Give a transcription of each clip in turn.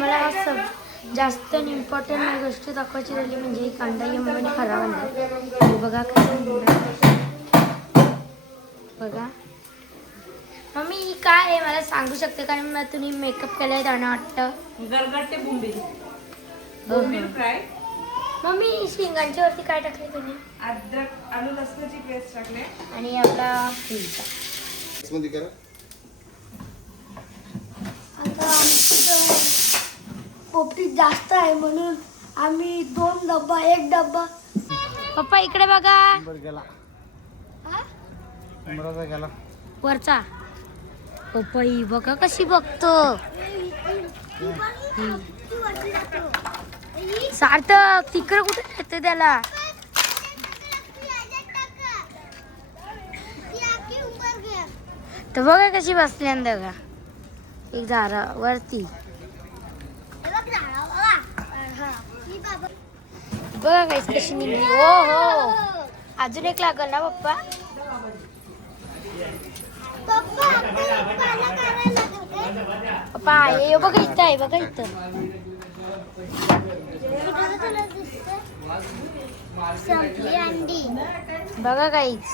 तुम्हाला सब जास्त इम्पॉर्टंट गोष्ट दाखवायची राहिली म्हणजे ही कांदा ही मम्मीने खराब आणला आणि बघा काय बघा. मम्मी ही काय आहे? मला सांगू शकते कारण मला तुम्ही मेकअप केलाय त्यांना वाटतं. गरगट्टे बोंबील हो, बोंबील हो. फ्राय मम्मी शेंगांच्या वरती काय टाकले तुम्ही? अद्रक आलू लसणाची पेस्ट टाकले आणि आपला आता आमचं पोपटी जास्त आहे म्हणून आम्ही दोन डब्बा एक डब्बा. पप्पा इकडे बघा. बरं गेला. हा? बरोबर गेला. वरचा. पप्पा ही बघा कशी बघतो. सार्थक तिकडे कुठे येते त्याला? तर बघा कशी बसल्यांदा का एक झाडा वरती. बघा काहीच कशी निघली हो हो. अजून एक लागल ना पप्पा? पप्पा आहे बघा इथं आहे बघा इथं. बघा काहीच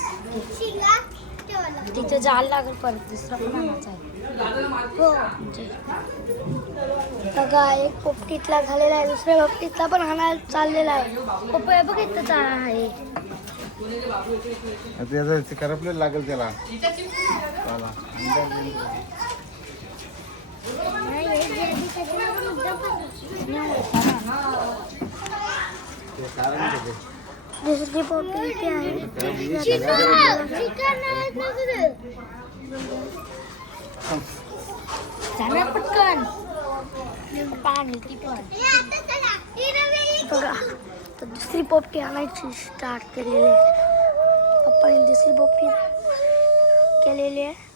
तिथं जाल लागल परत दुसरा पण आणायचा आहे. हो. बघा एक पोपटीतला झालेला आहे दुसऱ्या पोपटीतला पण हाणायला चाललेला आहे. पप्पा हे बघा इथं जाळ आहे. करपलेलं लागेल त्याला. चला. दुसरी पोपटी इथे आहे जाणार पटकन. पप्पा बघा तर दुसरी पोपटी आणायची स्टार्ट केलेली आहे. पप्पाने दुसरी पोपटी केलेली आहे.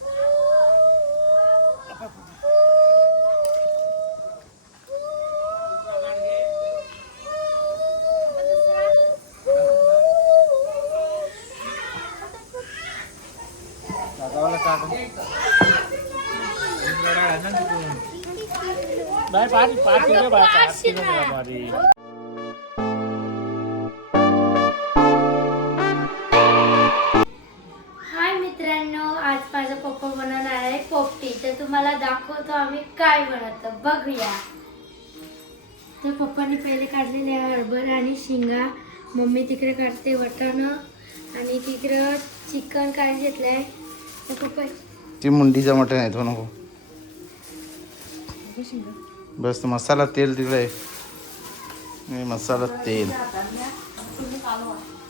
बाय पाणी पाच किलो बाय पाच किलो बारी हाय मित्रांनो आज माझा पप्पा बनवणार आहे पोपटी. तर तुम्हाला दाखवतो आम्ही काय बनवतो. बघूया. तर पप्पाने पहिले काढलेले आहे हरभर आणि शिंगा. मम्मी तिकडे काढते वटाणं. आणि तिकडं चिकन काढ घेतलंय? तर पप्पा ती मुंडीचा मटण आहे तो नको. बस मसाला तेल तिकडे आहे मसाला तेल.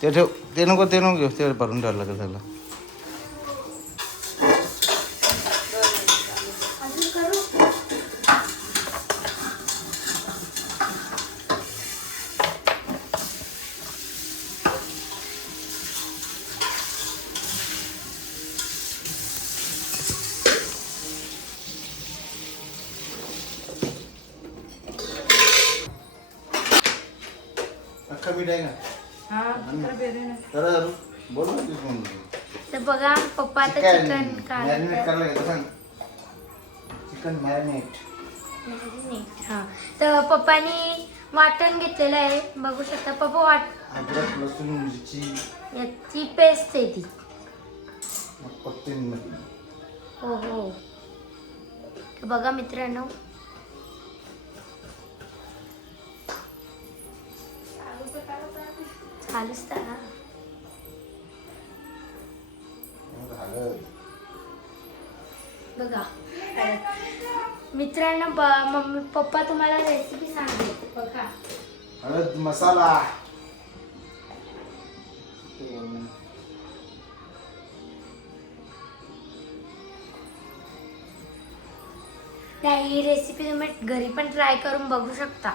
ते ठेव ते नको ते नको घेऊ. ते भरून ठेवायला लागेल त्याला. चिकन मॅरिनेट करायला घेतो सांग. चिकन मॅरिनेट हा. तर पप्पानी वाटण घेतलेलं आहे बघू शकता. पप्पा वाट अद्रक लसूण मिरची. याची पेस्ट आहे ती. मग हो हो. तर बघा मित्रांनो. चालूच तर हा. झालं बघा. मित्रांनो ब- मम्मी पप्पा तुम्हाला रेसिपी सांगते बघा. हळद मसाला. त्या ही रेसिपी तुम्ही घरी पण ट्राय करून बघू शकता.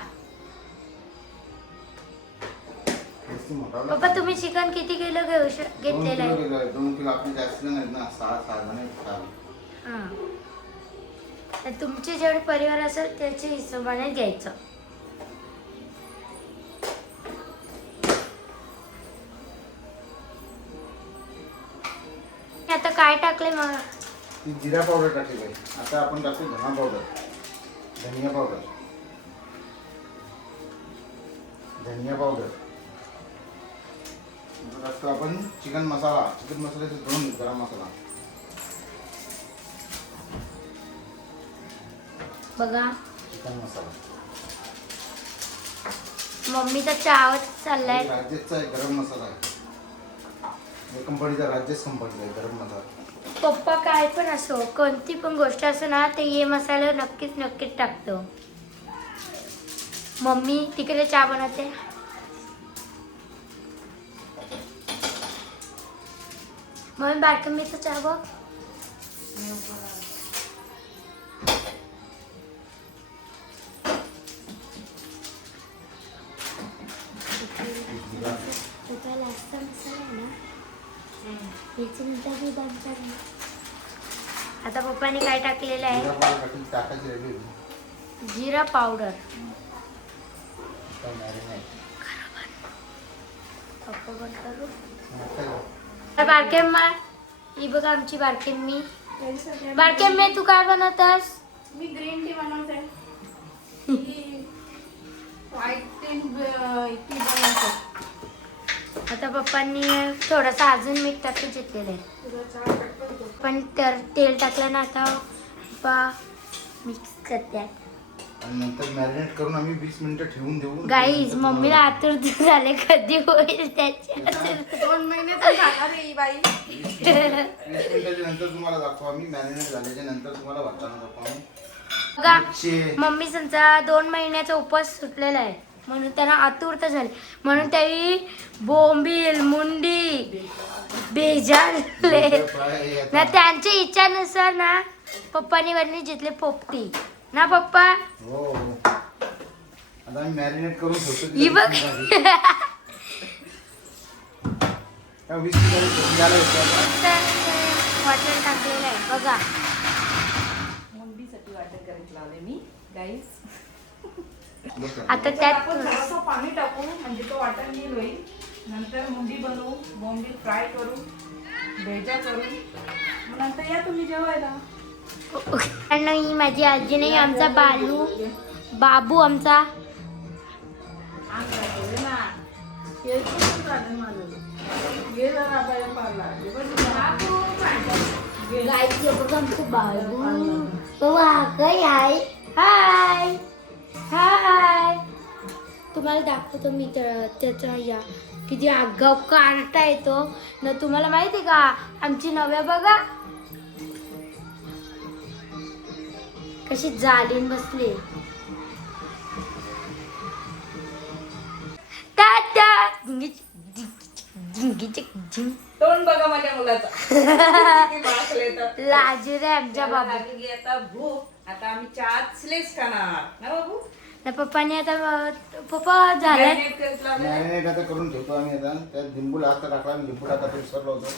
पप्पा तुम्ही चिकन किती किलो घेऊ शक दोन घेतलेलं किलो आहे? दोन किलो आपले जास्त जण आहेत ना. सहा सहा जण आहेत सहा. हां. तर तुमचे जेवढे परिवार असेल त्याच्या हिशोबाने घ्यायचं. आता काय टाकले मग? ती जिरा पावडर टाकली पाहिजे आता आपण टाकू धना पावडर. धनिया पावडर. धनिया पावडर. टाकतो आपण चिकन मसाला चिकन मसाल्याचे दोन गरम मसाला. बघा. चिकन मसाला. मम्मीचा चहाच चाललाय. राज्याचा आहे गरम मसाला आहे. कंपनीचा राज्यच कंपनीचा आहे गरम मसाला. पप्पा काय पण असो कोणती पण गोष्ट असो ना ते हे मसाला नक्कीच नक्कीच टाकतो. मम्मी तिकडे चहा बनवते. याच्यानंतर मी बंद करणार आता पप्पाने काय टाकलेलं आहे जिरा पावडर. पप्पा बंद करू तर बारकेम्मा ही बघा आमची बारकेम्मी बारकेम्मे तू काय बनवतास? मी ग्रीन टी बनवते. आता पप्पांनी थोडासा अजून मीठ टाकून घेतलेलं आहे. पण तर तेल टाकलं ना आता पप्पा मिक्स करते. आणि नंतर मॅरिनेट करून आम्ही वीस मिनिटं ठेवून देऊ. गाईज मम्मीला आतुरता झाले कधी होईल त्याची दोन महिने तर जाणार आहे ही बाई. वीस मिनिटाच्या नंतर तुम्हाला दाखवू आम्ही मॅरिनेट झाल्याच्यानंतर तुम्हाला वाटताना दाखवू. आम्ही बघा मिरची, मम्मी त्यांचा दोन महिन्याचा उपवास सुटलेला आहे. म्हणून त्यांना आतुरता झाली. म्हणून त्यावेळी बोंबील मुंडी बेजारले. फ्राय आता- ना त्यांच्या इच्छानुसार ना पप्पानी वरनी जिथले पोपटी. ना पप्पा? हो. आता आम्ही मॅरिनेट करून ठेवतो ही बघ. तिला काय वीस मिनिटाला ठेवून द्यायला येतो आता. वाटण टाकलेलं आहे बघा. मुंडीसाठी वाटण लावले मी गाईस आता त्यात थोडंसं पाणी टाकू म्हणजे तो वाटण नील होईल. नंतर मुंडी बनवू बोंबील फ्राय करू भेजा करू. नंतर या तुम्ही जेवायला. आणि ही माझी आजी नाही आमचा बालू. बाबू आमचा. हाय हाय हाय तुम्हाला दाखवतो मी त्याचा या किती आगाव कार्टा येतो. ना तुम्हाला माहिती आहे का? आमची नव्या बघा. कशी जालीन बसली. टाटा झिंगी झिंगी झिंग तोंड बघा माझ्या मुलाचा. किती वाकले तर. लाजू रे आमच्या त्याला बाबा. लागली आता भूक. आता आम्ही चहात स्लेस खाणार. ना बाबू? ना पप्पाने आता पप्पा झालंय. मॅरिनेट आता करून ठेवतो आम्ही आता. त्यात लिंबू आता टाकला आम्ही लिंबू टाकायचं विसरलो होतो.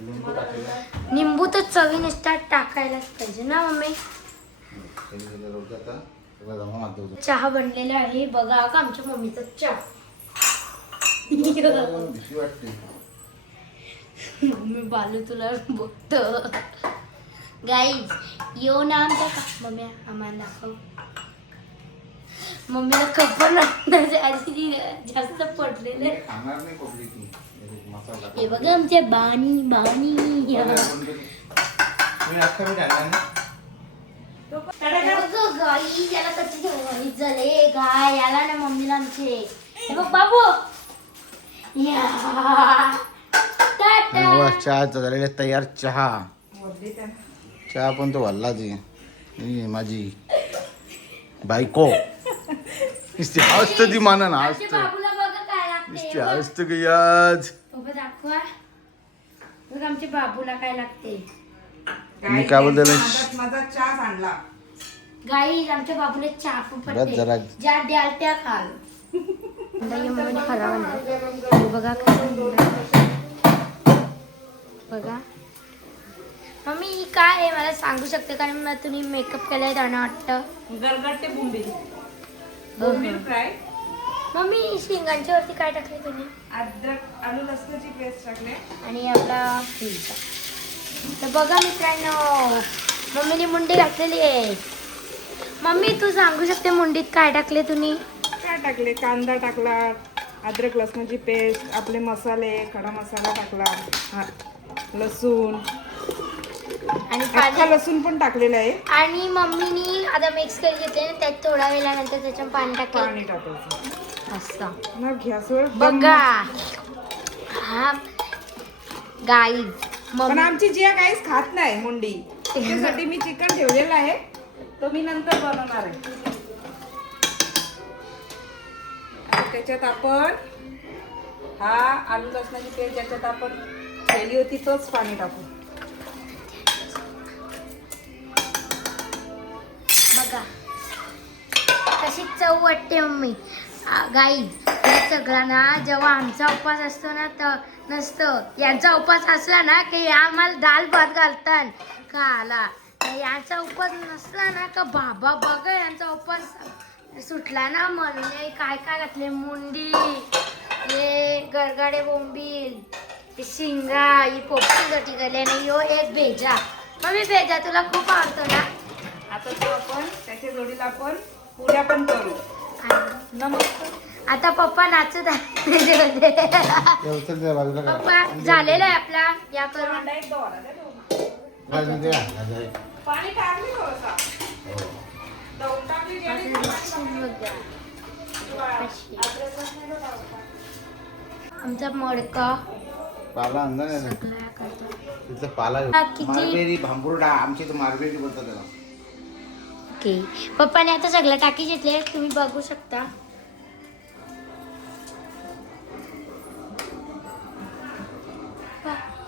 लिंबू टाकलेला. निंबू तर चवीनुसार टाकायलाच पाहिजे ना मम्मी? चहा बनलेला आहे. बघा का आमच्या मम्मीचा चहा. मम्मी बालू तुला बघत. गाईज येऊ ना आमच्या का मम्मी आम्हाला दाखव मम्मीला खबर आधी जास्त पडलेलं हे हे बघा आमच्या बाणी बाणी. ना बघ गाई याला झाले गाय याला ना मम्मीला आमचे. हे बघ बाबू. या. टाटा. वा, चहाचा झालेला तयार चहा. चहा पण तो वाल्ला जी ही माझी बायको. नुसती हस्त ती मानन आमच्या हस्त. बाबूला बघा काय लागते नुसती हस्त ग आज. बाबा दाखवा. बघ आमच्या बाबूला काय लागते मी काय? नादात माझा चहा सांडला गाई आमच्या बाबूला चहा पडते. ज्या द्याल त्या खाल मम्मीने आणलं. बघा. बघा. मम्मी ही काय आहे? मला सांगू शकते कारण मला तुम्ही मेकअप केलाय त्यांना वाटतं. गरगटते बोंबील बोंबील फ्राय मम्मी शिंगांच्या वरती काय टाकले तुम्ही? अद्रक आलू लसणाची पेस्ट टाकले आणि आपला पिझ्झा तर बघा मित्रांनो मम्मीने मुंडी घातलेली आहे. मम्मी तू सांगू शकते मुंडीत काय टाकले तुम्ही? काय टाकले? कांदा टाकला अद्रक लसणाची पेस्ट आपले मसाले खडा मसाला टाकला हा लसूण. आणि अख्खा पाणी? लसूण पण टाकलेला आहे. आणि मम्मीनी आता मिक्स करून घेतले त्यात थोड्या वेळानंतर त्याच्यात पाणी टाकलं. पाणी टाकायचं. असं मग गॅसवर बघा. हा. गाईज पण आमची जिया काहीच खात नाही मुंडी त्याच्यासाठी मी चिकन ठेवलेलं आहे. तो मी नंतर बनवणार आहे. त्याच्यात आपण हा आलू लसणाची पेस्ट ज्याच्यात आपण केली होती तोच पाणी टाकू. बघा. कशी चव वाटते मम्मी. गाई हे सगळं ना जेव्हा आमचा उपवास असतो ना तर नसतं. यांचा उपवास असला ना की आम्हाला दाल भात घालतात का आला तर यांचा उपवास नसला ना का बाबा बघा यांचा उपवास सुटला ना म्हणून काय काय घातले? मुंडी हे गरगाडे बोंबील शिंगा ही पोपटी गेली आणि यो एक भेजा. मम्मी भेजा तुला खूप आवडतो ना? आता तो आपण त्याच्या जोडीला आपण पुऱ्या पण करू. नमस्कार. आता पप्पा नाचत आहे. पप्पा झालेला आहे आपला. या करून. हो. आमचा मडका पाला अंदर आहे ना. सगळा करतो तिथं पाला हा, किती- मारबेरी भांबुर्डा आमची तर मारबेरी बोलतात त्याला. ओके. पप्पाने आता सगळं टाकी घेतले. तुम्ही बघू शकता.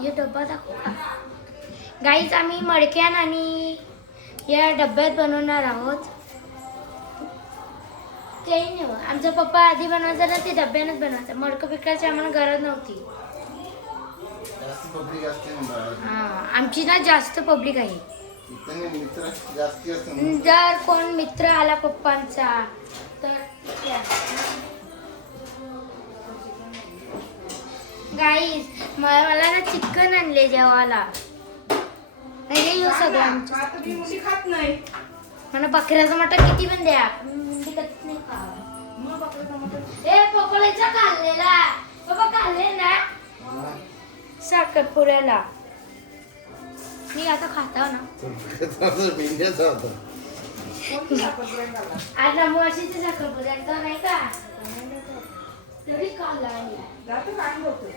हे डब्बा दाखवू का गाईच आम्ही मडक्यान आणि या डब्यात बनवणार आहोत तेही नाही. आमचा पप्पा आधी बनवायचा ना ते डब्यानंच बनवायचं मडकं पिकायची आम्हाला गरज नव्हती. हा आमची ना जास्त पब्लिक आहे. जर कोण मित्र आला पप्पांचा तर गाईज मला ना चिकन आणले जेवायला म्हणजे येऊ सगळं आमचं. आता मी मुली खात नाही मला बकऱ्याचं मटण किती पण द्या मी कधीच नाही खावं. मग बकरीचं मटण. ए पकोड्याचा खाल्लेला पप्पा खाल्ले ना. साखरपुऱ्याला मी आता खाता ना? आज नमवाशीचे साखरपुऱ्याचा नाही का तरी खाल्ला. जातो बघतो.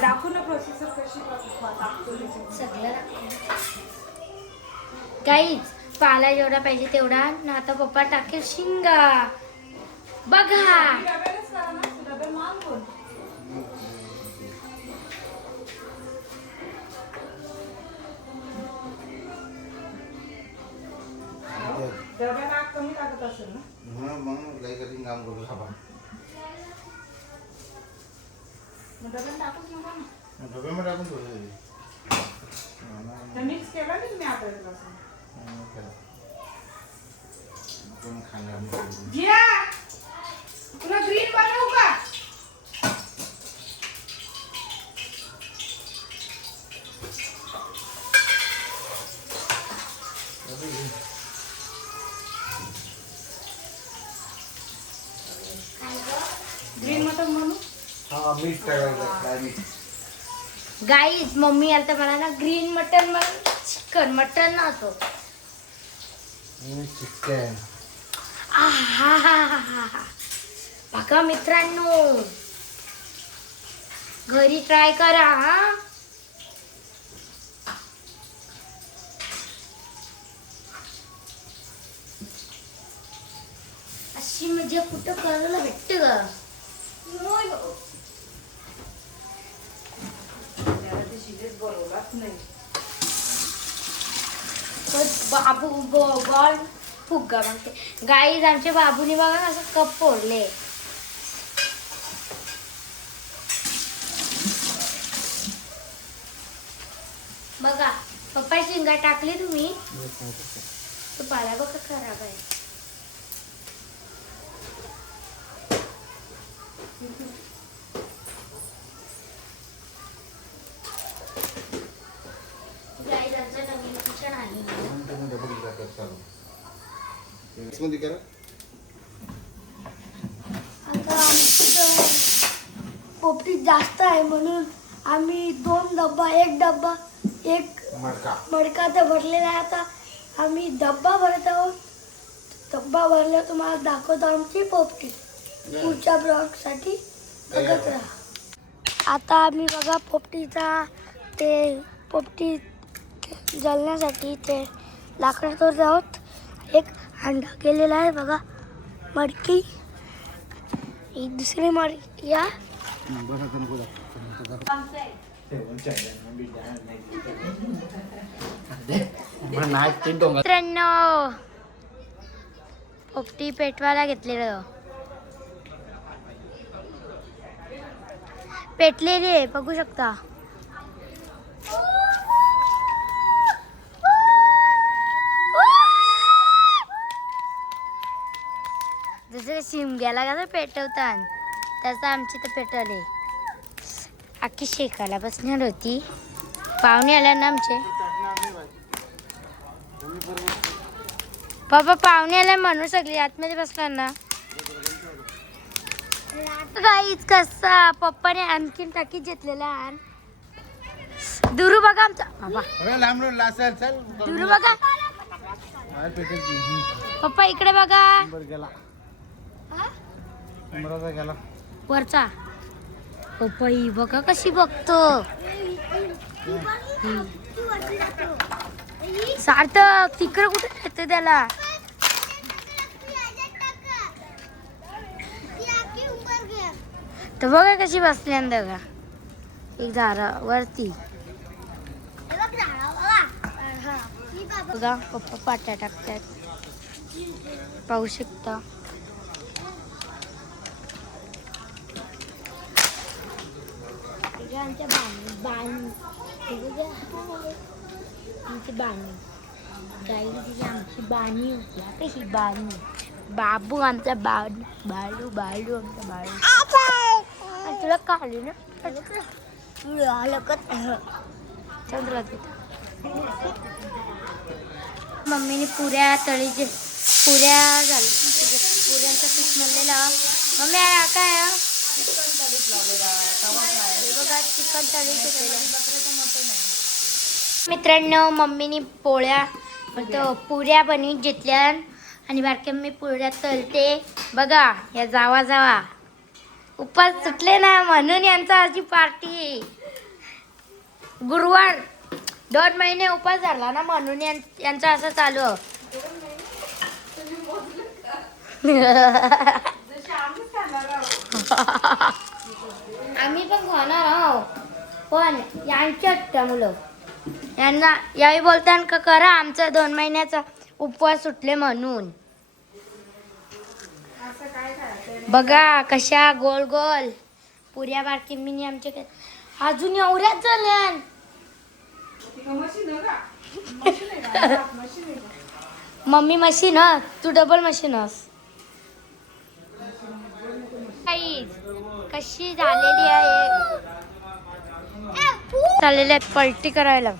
दाखवू ना प्रोसेसर कशी. सगळं. काहीच पाला जेवढा पाहिजे तेवढा ना आता पप्पा टाकेल शिंगा. बघा. डबे कमी लागत असेल ना? म्हणून मग कठीण काम करू आपण मग डब्याला टाकूच नका ना. डब्यामध्ये आपण ठेवलं तर. मिक्स केला आता खाणार जिया मीठ गाईज मम्मी आता मला ना ग्रीन मटन मला चिकन मटन नव्हतं चिकन आहाहाहाहा. बघा मित्रांनो. घरी ट्राय करा हा. अशी मजा कुठं करायला भेटते का बाबा. नाही. पण बॉल फुगा मागते गाईज आमच्या बाबूने बघा असं कप फोडले. बघा पप्पा शिंगा टाकली तुम्ही? तो पाला बघा खराब आहे गाईज आमचा मध्ये करा. आता आमचं पोपटी जास्त आहे म्हणून आम्ही दोन डब्बा एक डब्बा एक मडका. मडका तर भरलेला आहे आता. आम्ही डब्बा भरत आहोत. डब्बा भरला तुम्हाला दाखवतो आमची पोपटी पुढच्या ब्लॉगसाठी बघत राहा. आता आम्ही बघा पोपटीचा ते पोपटी जळण्यासाठी ते लाकडं आहोत. एक अंडा केलेला आहे बघा. मडकी. एक दुसरी मडकी या. मित्रांनो पोपटी पेटवायला घेतलेलं. पेटलेली आहे बघू शकता. जसं शिमग्याला कसं पेटवतात तसं आमची तर पेटवले. अख्खी शेकायला बसणार होती. पाहुणे आल्या ना आमचे? बाबा पाहुणे आल्या म्हणून सगळी आतमध्ये बसणार ना. गाईच कसा पप्पाने आणखीन टाकीत घेतलेला आण. दुरू बघा आमचा. दुरू बघा. पप्पा इकडे बघा. गेला गेला. वरचा. पपई बघा कशी बघतो. सार्थक तिकडे कुठे येते त्याला? तर बघा कशी बसली अंदर का एक झाडा वरती. बघा पप्पा पाट्या टाकतात पाहू शकता. आमच्या बाणी बाणी आमची बाणी गाई तिची आमची बाणी होती. आता ही बाणी. बाबू आमचा बाळू बाळू बाळू आमचा बाळू. तुला काढली ना? चंद्र मम्मीने पुऱ्या तळीचे पुऱ्या झाल्या पुऱ्यांचं पीठ म्हणलेलं मम्मी काय काय आहे? हे बघा चिकन तळी मित्रांनो मम्मीनी पोळ्या तो पुऱ्या बनवून घेतल्या आणि बारक्या मी पुऱ्या तळते. बघा या जावा जावा. उपास सुटले ना म्हणून यांचा अशी पार्टी. गुरुवार दोन महिने उपास झाला ना म्हणून यां- यांचं असं चालू. आम्ही पण खाणार आहो. पण यांच्या मुलं. यांना याही बोलताना का करा आमचा दोन महिन्याचा उपवास सुटले म्हणून. बघा कशा गोल गोल. पुऱ्या बारकी मिनी आमच्या. अजून एवढ्याच झाल्या मम्मी मशीन हं, तू डबल मशीन हस. कशी झालेली आहे? चाललेले आहेत पलटी करायला.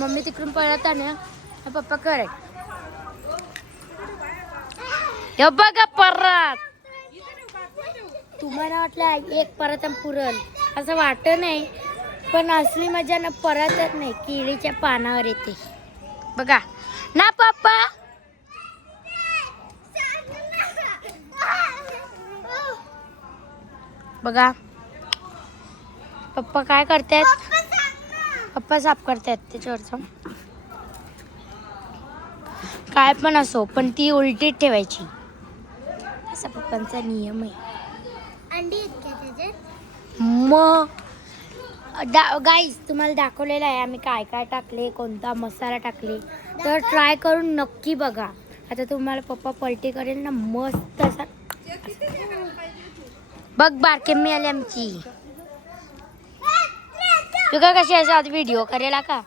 मम्मी तिकडून पळत आहे ना पप्पा करे. हे बघा परत. तुम्हाला वाटलं एक परत पुरण. पुरल असं वाटत नाही पण असली मजा ना परतच नाही. केळीच्या पानावर येते. बघा. ना पप्पा. बघा. पप्पा काय करतायत? पप्पा साफ करतायत त्याच्यावरचं. काय पण असो पण ती उलटीत ठेवायची. असा पप्पांचा नियम आहे. मग गाईज तुम्हाला दाखवलेलं आहे आम्ही काय काय टाकले कोणता मसाला टाकले. तर ट्राय करून नक्की बघा. आता तुम्हाला पप्पा पलटी करेल ना मस्त असा बघ बारके मी आली आमची. तू का कशी आधी व्हिडिओ करेला का?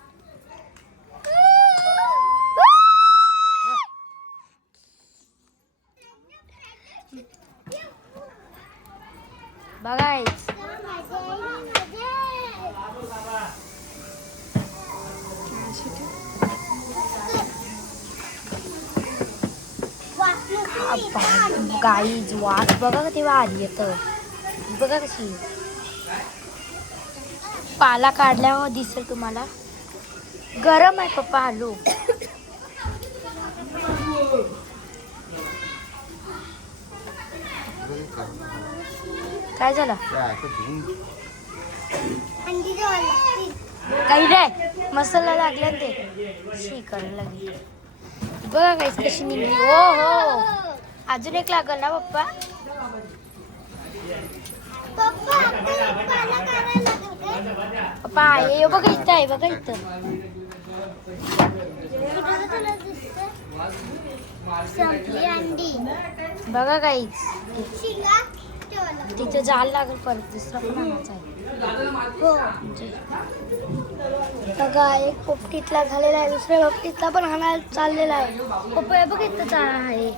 बघा guys. गाईज वाट बघा का तेव्हा आली येतं बघा कशी पाला काढल्यावर दिसेल तुम्हाला. गरम आहे पप्पा आलू. काय झालं? काही नाही मसाला लागला ते. शी करायला लागली. बघा काहीच कशी निघली. हो हो. अजून एक लागल ना पप्पा? पाय बघ इथं आहे बघा इथं. बघा काहीच तिथं जायला लागेल परत दुसरा पण आणायचा आहे. हो. बघा एक पोपटीतला झालेला आहे दुसऱ्या पोपटीतला पण हाणायला चाललेला आहे. पप्पा बघ इथं चाळा आहे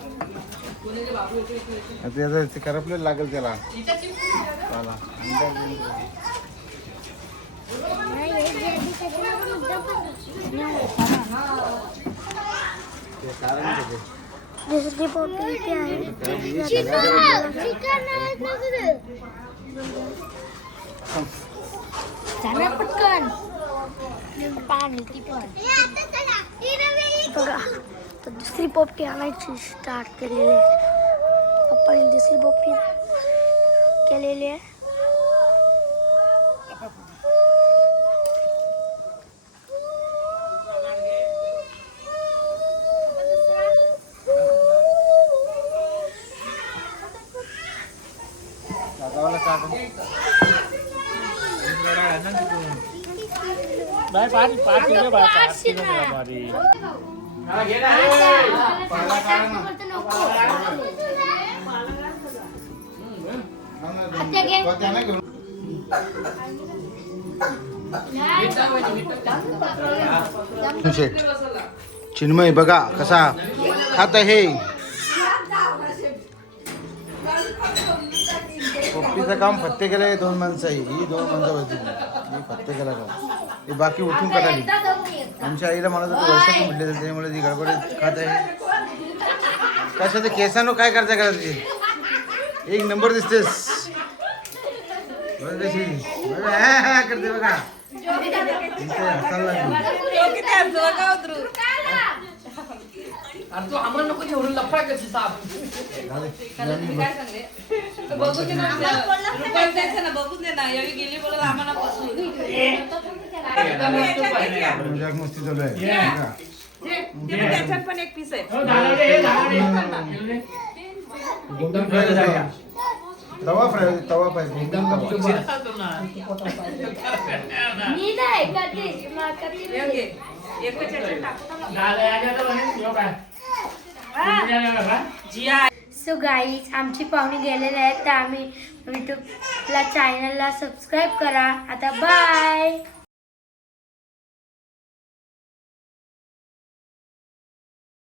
आता ते करपलेलं लागेल त्याला. त्याला. दुसरी इथे आहे जाणार पटकन. पाणी ती पण. बघा. तर दुसरी पोपटी आणायची स्टार्ट केलेली आहे पप्पाने दुसरी पोपटी केलेली आहे दादावाला टाक. बाय पाणी पाच किलो बाय पाच किलो बारी पाला काढ ना. आता घे. तो त्यानं घेऊन शेठ चिन्मय बघा कसा खात आहे. पोपटीचं काम फत्ते केलंय दोन माणसं आहे. ही दोन माणसं होती. ही फत्ते केला काम. ही बाकी उठून काढाली आमच्या आईला म्हणत होतं वर्षात म्हटले त्याच्यामुळे ती गडबडीत खात आहे. कसं ते केसानो काय करता करा तुझी एक नंबर दिसतेस. बघ. कशी बघा, हा, हा, हसायला लागली. झाले. झाली बघ. मजाक मस्ती चालू आहे फ्राय. तवा फ्राय तवा पाहिजे. मी नाही नाही. सो गाईज आमची पाहुणी गेलेले आहेत तर आम्ही यूट्यूबला चॅनलला सबस्क्राईब करा. आता बाय